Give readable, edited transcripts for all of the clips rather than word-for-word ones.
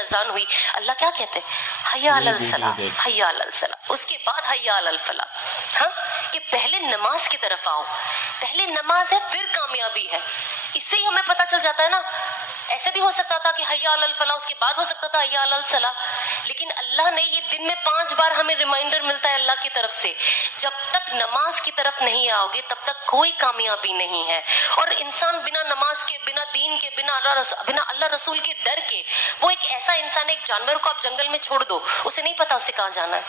اذان ہوئی, اللہ کیا کہتے ہیں؟ حیا علی الصلاۃ, حیا علی الصلاۃ. اس کے بعد حیا علی الفلاح. ہاں, کہ پہلے نماز کی طرف آؤ, پہلے نماز ہے پھر کامیابی ہے. اس سے ہی ہمیں پتہ چل جاتا ہے نا. ایسے بھی ہو سکتا تھا کہ حیا علی الفلاح, اس کے بعد ہو سکتا تھا حیا علی الصلاۃ. لیکن اللہ نے یہ دن میں 5 بار ہمیں ریمائنڈر ملتا ہے اللہ کی طرف سے, جب تک نماز کی طرف نہیں آؤ گے تب تک کوئی کامیابی نہیں ہے. اور انسان بنا نماز کے, بنا دین کے, بنا اللہ رسول کے ڈر کے, وہ ایک ایسا انسان, ایک جانور کو آپ جنگل میں چھوڑ دو, اسے نہیں پتا اسے کہاں جانا ہے.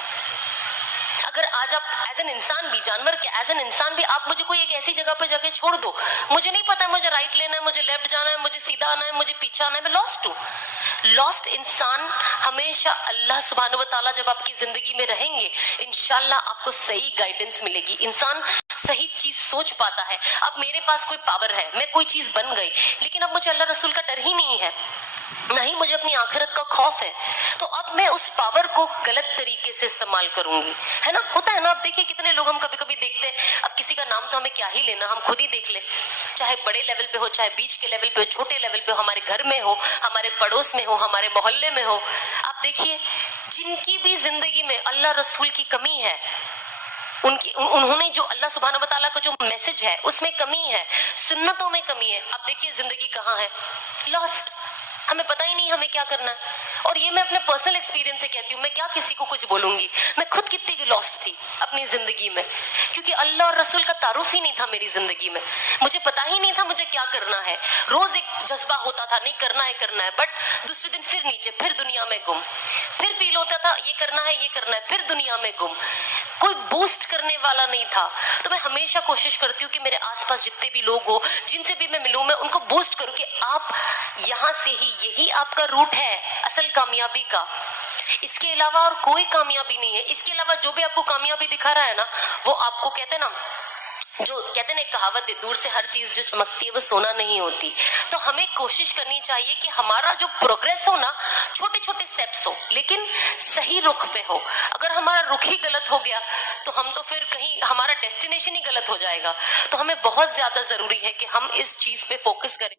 اگر آج آپ ایز این انسان بھی, جانور کے ایز این انسان بھی, آپ مجھے کوئی ایک ایسی جگہ پہ جا کے چھوڑ دو, مجھے نہیں پتا مجھے رائٹ لینا ہے, مجھے لیفٹ جانا ہے, مجھے سیدھا آنا ہے, مجھے پیچھے آنا ہے, میں لاسٹ ہوں. لاسٹ انسان ہمیشہ اللہ سبحانہ و تعالیٰ جب آپ کی زندگی میں رہیں گے, انشاءاللہ آپ کو صحیح گائیڈنس ملے گی. انسان صحیح چیز سوچ پاتا ہے. اب میرے پاس کوئی پاور ہے, میں کوئی چیز بن گئی, لیکن اب مجھے اللہ رسول کا ڈر ہی نہیں ہے, نہ ہی مجھے اپنی آخرت کا خوف ہے, تو اب میں اس پاور کو غلط طریقے سے استعمال کروں گی, ہے نا. ہوتا ہے نا, اب دیکھیے کتنے لوگ ہم کبھی کبھی دیکھتے ہیں, اب کسی کا نام تو ہمیں کیا ہی لینا, ہم خود ہی دیکھ لیں, چاہے بڑے لیول پہ ہو, چاہے بیچ کے لیول پہ ہو, چھوٹے لیول پہ ہو, ہمارے گھر میں ہو, ہمارے پڑوس میں ہو, ہمارے محلے میں ہو. آپ دیکھیے جن کی بھی زندگی میں اللہ رسول کی کمی ہے, انہوں نے جو اللہ سبحانہ و تعالیٰ کا جو میسج ہے اس میں کمی ہے, سنتوں میں کمی ہے, اب دیکھیے زندگی کہاں ہے, لاسٹ. ہمیں پتہ ہی نہیں ہمیں کیا کرنا ہے. اور یہ میں اپنے پرسنل ایکسپیرینس سے کہتی ہوں, میں کیا کسی کو کچھ بولوں گی, میں خود کتنی لاسٹ تھی اپنی زندگی میں, کیونکہ اللہ اور رسول کا تعارف ہی نہیں تھا میری زندگی میں. مجھے پتہ ہی نہیں تھا مجھے کیا کرنا ہے. روز ایک جذبہ ہوتا تھا, نہیں کرنا ہے کرنا ہے, بٹ دوسرے دن پھر نیچے, پھر دنیا میں گم, پھر فیل ہوتا تھا یہ کرنا ہے یہ کرنا ہے, پھر دنیا میں گم. کوئی بوسٹ کرنے والا نہیں تھا. تو میں ہمیشہ کوشش کرتی ہوں کہ میرے آس پاس جتنے بھی لوگ ہو, جن سے بھی میں ملوں, میں ان کو بوسٹ کروں کہ آپ یہاں سے ہی, یہی آپ کا روٹ ہے اصل کامیابی کا. اس کے علاوہ اور کوئی کامیابی نہیں ہے. اس کے علاوہ جو بھی آپ کو کامیابی دکھا رہا ہے نا, وہ آپ کو کہتے ہیں نا, جو کہتے ہیں نا ایک کہاوت ہے, دور سے ہر چیز جو چمکتی ہے وہ سونا نہیں ہوتی. تو ہمیں کوشش کرنی چاہیے کہ ہمارا جو پروگریس ہو نا, چھوٹے چھوٹے سٹیپس ہو, لیکن صحیح رخ پہ ہو. اگر ہمارا رخ ہی غلط ہو گیا تو ہم تو پھر کہیں ہمارا ڈیسٹینیشن ہی غلط ہو جائے گا. تو ہمیں بہت زیادہ ضروری ہے کہ ہم اس چیز پہ فوکس کریں.